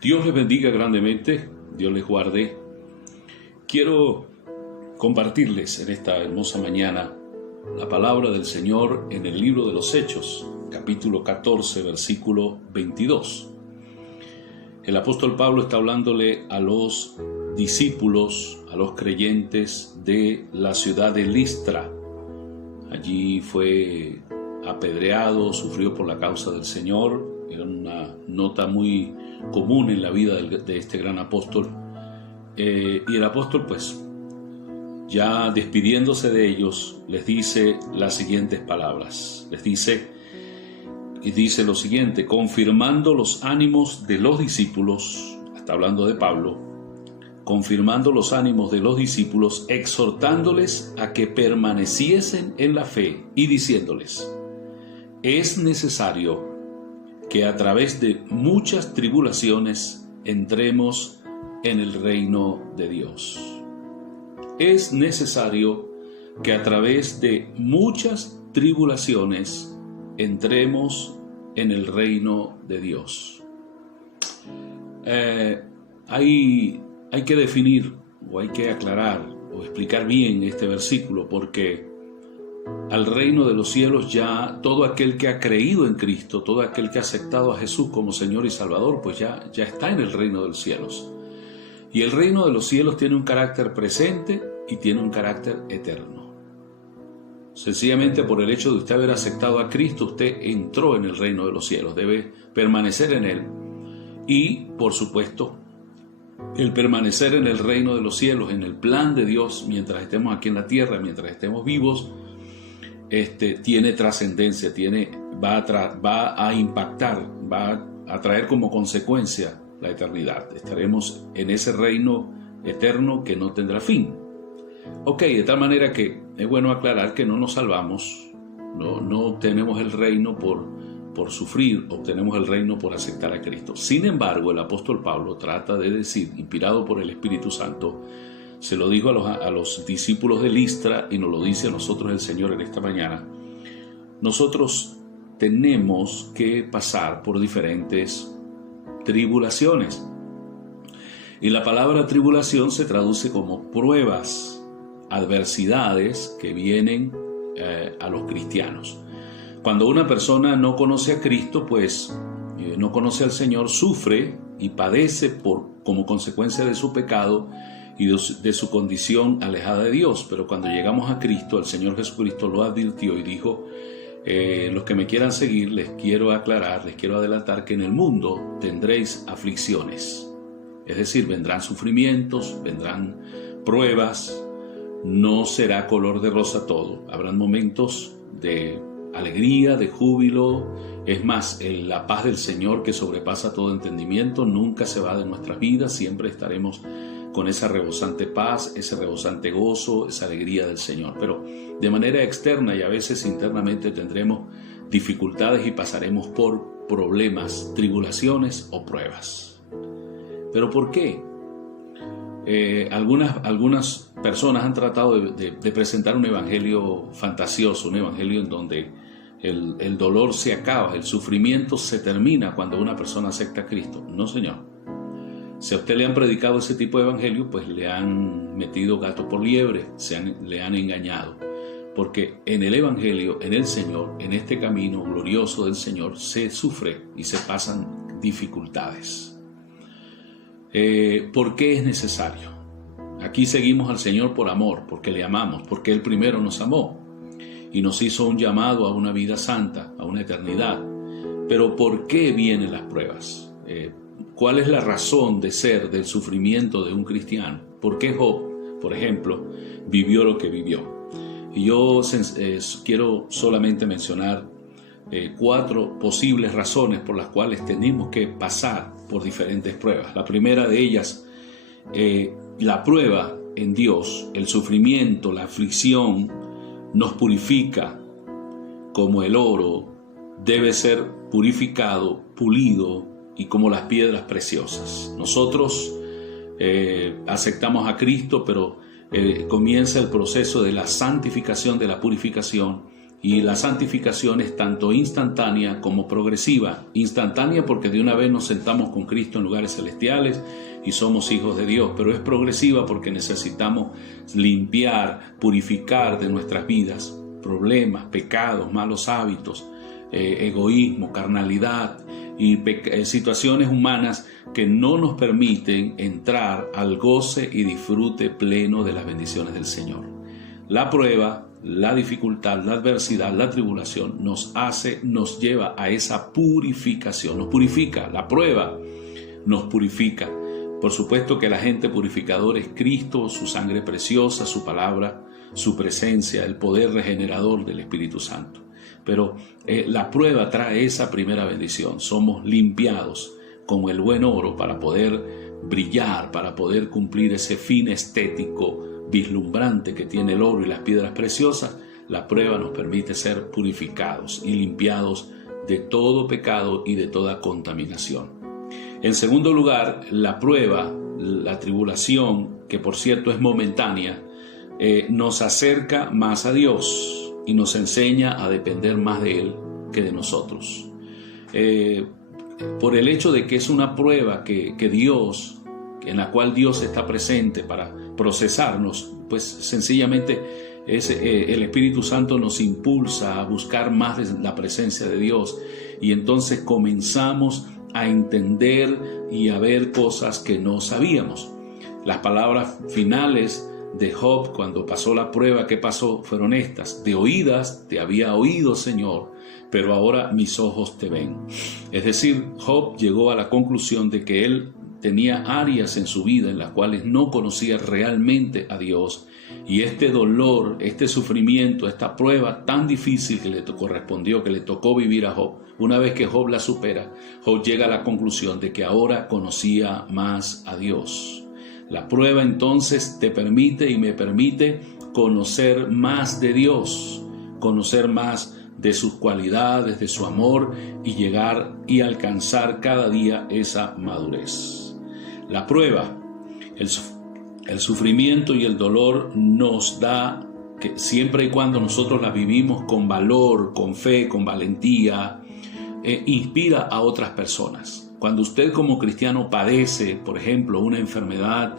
Dios les bendiga grandemente, Dios les guarde. Quiero compartirles en esta hermosa mañana la palabra del Señor en el libro de los Hechos, capítulo 14, versículo 22. El apóstol Pablo está hablándole a los discípulos, a los creyentes de la ciudad de Listra. Allí fue apedreado, sufrió por la causa del Señor. Era una nota muy común en la vida de este gran apóstol. Y el apóstol, pues, ya despidiéndose de ellos, les dice las siguientes palabras. Dice lo siguiente: confirmando los ánimos de los discípulos, está hablando de Pablo, confirmando los ánimos de los discípulos, exhortándoles a que permaneciesen en la fe y diciéndoles: es necesario que a través de muchas tribulaciones entremos en el reino de Dios. Es necesario que a través de muchas tribulaciones entremos en el reino de Dios. Hay que definir o hay que aclarar o explicar bien este versículo, porque al reino de los cielos ya todo aquel que ha creído en Cristo, todo aquel que ha aceptado a Jesús como Señor y Salvador, pues ya está en el reino de los cielos. Y el reino de los cielos tiene un carácter presente y tiene un carácter eterno. Sencillamente por el hecho de usted haber aceptado a Cristo, usted entró en el reino de los cielos, debe permanecer en él. Y, por supuesto, el permanecer en el reino de los cielos, en el plan de Dios, mientras estemos aquí en la tierra, mientras estemos vivos, tiene trascendencia, va a impactar, va a traer como consecuencia la eternidad. Estaremos en ese reino eterno que no tendrá fin. Ok, de tal manera que es bueno aclarar que no nos salvamos, no obtenemos el reino por sufrir, obtenemos el reino por aceptar a Cristo. Sin embargo, el apóstol Pablo trata de decir, inspirado por el Espíritu Santo, se lo dijo a los discípulos de Listra y nos lo dice a nosotros el Señor en esta mañana. Nosotros tenemos que pasar por diferentes tribulaciones. Y la palabra tribulación se traduce como pruebas, adversidades que vienen a los cristianos. Cuando una persona no conoce a Cristo, pues no conoce al Señor, sufre y padece como consecuencia de su pecado y de su condición alejada de Dios. Pero cuando llegamos a Cristo, el Señor Jesucristo lo advirtió y dijo: los que me quieran seguir, les quiero aclarar, les quiero adelantar que en el mundo tendréis aflicciones. Es decir, vendrán sufrimientos, vendrán pruebas, no será color de rosa todo. Habrán momentos de alegría, de júbilo. Es más, la paz del Señor que sobrepasa todo entendimiento nunca se va de nuestras vidas, siempre estaremos con esa rebosante paz, ese rebosante gozo, esa alegría del Señor. Pero de manera externa y a veces internamente tendremos dificultades y pasaremos por problemas, tribulaciones o pruebas. ¿Pero por qué? Algunas personas han tratado de presentar un evangelio fantasioso, un evangelio en donde el dolor se acaba, el sufrimiento se termina cuando una persona acepta a Cristo. No, señor. Si a usted le han predicado ese tipo de evangelio, pues le han metido gato por liebre, le han engañado. Porque en el evangelio, en el Señor, en este camino glorioso del Señor, se sufre y se pasan dificultades. ¿Por qué es necesario? Aquí seguimos al Señor por amor, porque le amamos, porque Él primero nos amó y nos hizo un llamado a una vida santa, a una eternidad. Pero ¿por qué vienen las pruebas? ¿Cuál es la razón de ser del sufrimiento de un cristiano? ¿Por qué Job, por ejemplo, vivió lo que vivió? Y yo quiero solamente mencionar 4 posibles razones por las cuales tenemos que pasar por diferentes pruebas. La primera de ellas, la prueba en Dios, el sufrimiento, la aflicción, nos purifica como el oro debe ser purificado, pulido y como las piedras preciosas. Nosotros aceptamos a Cristo, pero comienza el proceso de la santificación, de la purificación, Y la santificación es tanto instantánea como progresiva. Instantánea porque de una vez nos sentamos con Cristo en lugares celestiales y somos hijos de Dios, pero es progresiva porque necesitamos limpiar, purificar de nuestras vidas problemas, pecados, malos hábitos, egoísmo, carnalidad y situaciones humanas que no nos permiten entrar al goce y disfrute pleno de las bendiciones del Señor. La prueba, la dificultad, la adversidad, la tribulación nos lleva a esa purificación, nos purifica. La prueba nos purifica. Por supuesto que el agente purificador es Cristo, su sangre preciosa, su palabra, su presencia, el poder regenerador del Espíritu Santo. Pero la prueba trae esa primera bendición. Somos limpiados como el buen oro para poder brillar, para poder cumplir ese fin estético vislumbrante que tiene el oro y las piedras preciosas. La prueba nos permite ser purificados y limpiados de todo pecado y de toda contaminación. En segundo lugar, la prueba, la tribulación, que por cierto es momentánea, nos acerca más a Dios y nos enseña a depender más de Él que de nosotros. Por el hecho de que es una prueba en la cual Dios está presente para procesarnos, pues sencillamente el Espíritu Santo nos impulsa a buscar más de la presencia de Dios y entonces comenzamos a entender y a ver cosas que no sabíamos. Las palabras finales de Job cuando pasó la prueba, ¿qué pasó? Fueron estas: de oídas te había oído, Señor, pero ahora mis ojos te ven. Es decir, Job llegó a la conclusión de que él tenía áreas en su vida en las cuales no conocía realmente a Dios, y este dolor, este sufrimiento, esta prueba tan difícil que le correspondió, que le tocó vivir a Job, una vez que Job la supera, Job llega a la conclusión de que ahora conocía más a Dios. La prueba entonces te permite y me permite conocer más de Dios, conocer más de sus cualidades, de su amor y llegar y alcanzar cada día esa madurez. La prueba, el sufrimiento y el dolor nos da, que siempre y cuando nosotros la vivimos con valor, con fe, con valentía, inspira a otras personas. Cuando usted como cristiano padece, por ejemplo, una enfermedad,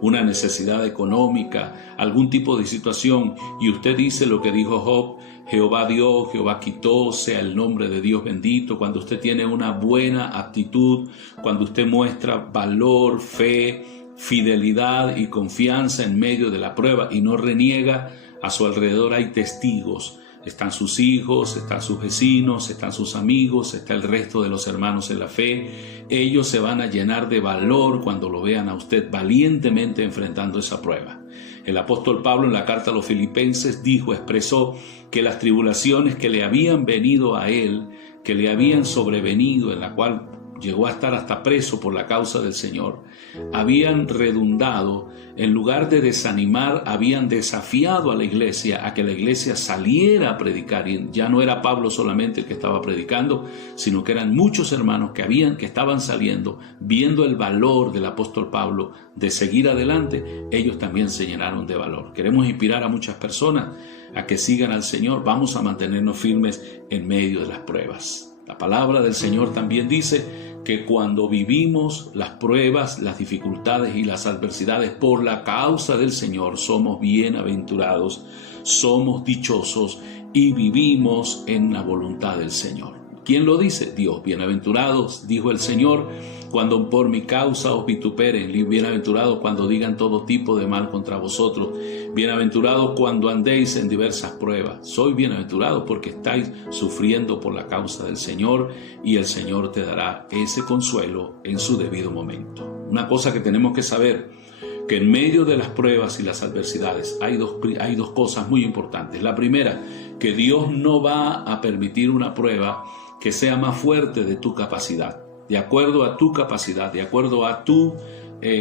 una necesidad económica, algún tipo de situación, y usted dice lo que dijo Job: Jehová dio, Jehová quitó, sea el nombre de Dios bendito. Cuando usted tiene una buena actitud, cuando usted muestra valor, fe, fidelidad y confianza en medio de la prueba y no reniega, a su alrededor hay testigos. Están sus hijos, están sus vecinos, están sus amigos, está el resto de los hermanos en la fe. Ellos se van a llenar de valor cuando lo vean a usted valientemente enfrentando esa prueba. El apóstol Pablo en la carta a los Filipenses expresó que las tribulaciones que le habían venido a él, que le habían sobrevenido, en la cual llegó a estar hasta preso por la causa del Señor, habían redundado, en lugar de desanimar, habían desafiado a la iglesia a que la iglesia saliera a predicar. Y ya no era Pablo solamente el que estaba predicando, sino que eran muchos hermanos que estaban saliendo, viendo el valor del apóstol Pablo de seguir adelante. Ellos también se llenaron de valor. Queremos inspirar a muchas personas a que sigan al Señor. Vamos a mantenernos firmes en medio de las pruebas. La palabra del Señor también dice que cuando vivimos las pruebas, las dificultades y las adversidades por la causa del Señor, somos bienaventurados, somos dichosos y vivimos en la voluntad del Señor. ¿Quién lo dice? Dios. Bienaventurados, dijo el Señor, cuando por mi causa os vituperen. Bienaventurados cuando digan todo tipo de mal contra vosotros. Bienaventurados cuando andéis en diversas pruebas. Sois bienaventurados porque estáis sufriendo por la causa del Señor, y el Señor te dará ese consuelo en su debido momento. Una cosa que tenemos que saber, que en medio de las pruebas y las adversidades hay dos cosas muy importantes. La primera, que Dios no va a permitir una prueba que sea más fuerte de tu capacidad. De acuerdo a tu capacidad, de acuerdo a tu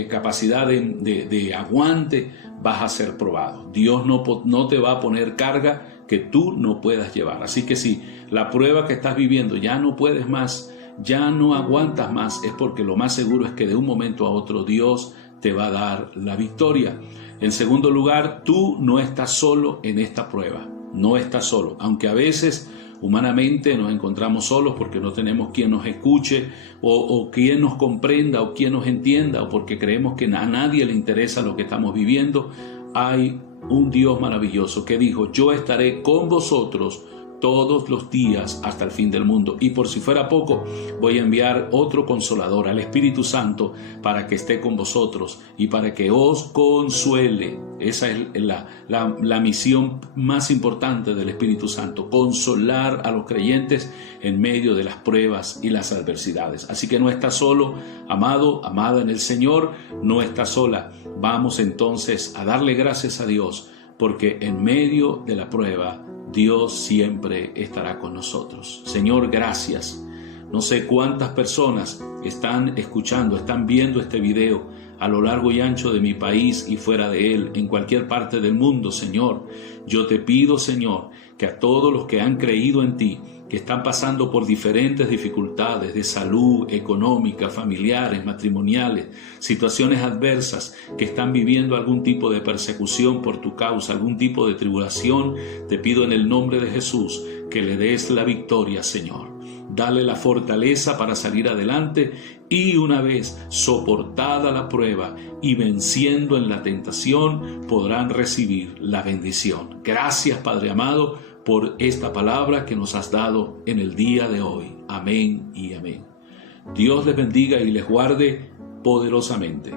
capacidad de aguante, vas a ser probado. Dios no te va a poner carga que tú no puedas llevar. Así que si la prueba que estás viviendo ya no puedes más, ya no aguantas más, es porque lo más seguro es que de un momento a otro Dios te va a dar la victoria. En segundo lugar, tú no estás solo en esta prueba. no estás solo, aunque a veces humanamente nos encontramos solos porque no tenemos quien nos escuche o quien nos comprenda o quien nos entienda, o porque creemos que a nadie le interesa lo que estamos viviendo. Hay un Dios maravilloso que dijo: yo estaré con vosotros todos los días hasta el fin del mundo. Y por si fuera poco, voy a enviar otro Consolador, al Espíritu Santo, para que esté con vosotros y para que os consuele. Esa es la misión más importante del Espíritu Santo: consolar a los creyentes en medio de las pruebas y las adversidades. Así que no estás solo, amado, amada en el Señor, no estás sola. Vamos entonces a darle gracias a Dios, porque en medio de la prueba Dios siempre estará con nosotros. Señor, gracias. No sé cuántas personas están escuchando, están viendo este video a lo largo y ancho de mi país y fuera de él, en cualquier parte del mundo, Señor. Yo te pido, Señor, que a todos los que han creído en ti, que están pasando por diferentes dificultades de salud, económica, familiares, matrimoniales, situaciones adversas, que están viviendo algún tipo de persecución por tu causa, algún tipo de tribulación, te pido en el nombre de Jesús que le des la victoria, Señor. Dale la fortaleza para salir adelante, y una vez soportada la prueba y venciendo en la tentación, podrán recibir la bendición. Gracias, Padre amado, por esta palabra que nos has dado en el día de hoy. Amén y amén. Dios les bendiga y les guarde poderosamente.